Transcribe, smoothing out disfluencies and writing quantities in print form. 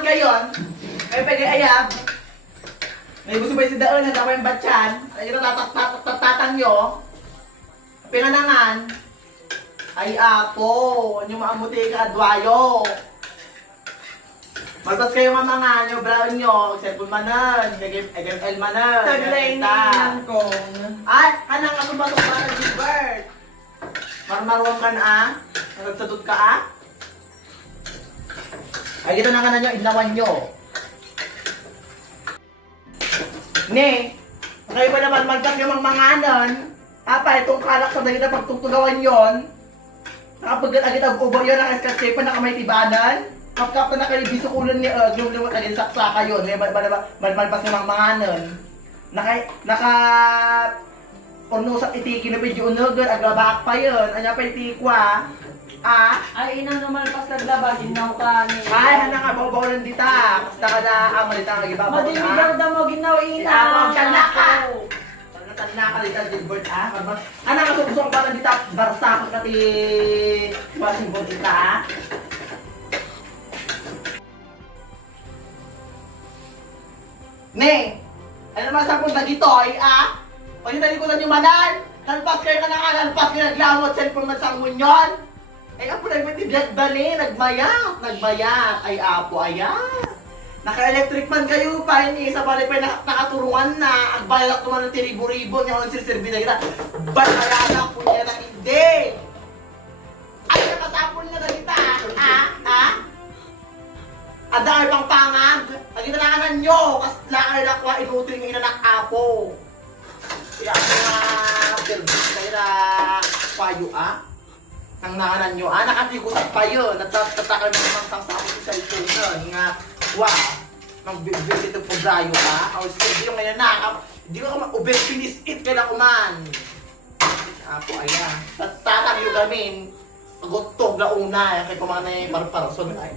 Pinanangan gayon. May pag-ayab. May gusto ba si Daon, handa ko yung batyan. Ay, ito tatatang nyo. Pinanangan. Ay, apo. Ano yung maamuti ka, adwayo. Malpas kayo mamangan nyo, brown nyo. Cellphone manan. ML manan. Taglay na ko. Ay, kanang ako ba itong para Gilbert? Marmarwang ka na, nagsadot ka, Ay, ito na ka na nyo, inawan nyo. Ne, kayo ba naman magkas yung manganan? Apa, itong kalak sa dagita pagtutugawan yon. Nakapagkat-agit ang ubo yun, nakaskatsepa na kamay tibanan. Kapkap na kayo bisukulan niya, glum-lumot agad saksaka yun. Malpas yung manganan. Naka Orno sa itiki na medyo unugan, agabak pa yun. Anya pa itikwa. Ay, inang namalpas naglaba, ginaw ka ni. Ay, hana nga, bawa lang dita. Basta ka na, malita nga ibabaw na. Madimigaw da mo, ginaw ina. Tanda ka! Tanda ka dita, Gilbert, Hana nga, sukusok pa lang dita, barsa ka kati Washington dita, Ne! Ano naman sa punta dito, o yung talikutan yung manan! Nalpas kayo ka na nga, nalpas kayo naglamot, cellphone man sa ngunyon! Ay, apo, nagmatibiyag dali, nagmayat, ay, apo, ayan! Naka-electric man kayo pa, hindi, sa bali pa nakaturuan na, agbayalak naman ng tiribo-ribo, niya kung sisirbi na kita, batarala po niya na hindi! Ay, nakasapon niya na kita, Adar pang pangag, ang itananganan nyo, kas lakay lakwa, inutin ng inanak apo. Kaya ako nga, service kayo na payo, Ang nanganan nyo, nakatigutan pa yun, natatakal mo naman sang sa sa cellphone nun, nga, wow, mag-visit po dayo, O, sige yung ngayon na, hindi ko ma-over finish it, kailan kuman. Apo, ayan, tatatang yung gamin, pagotog na una, kaya kumana yung parang-parang, so, ay,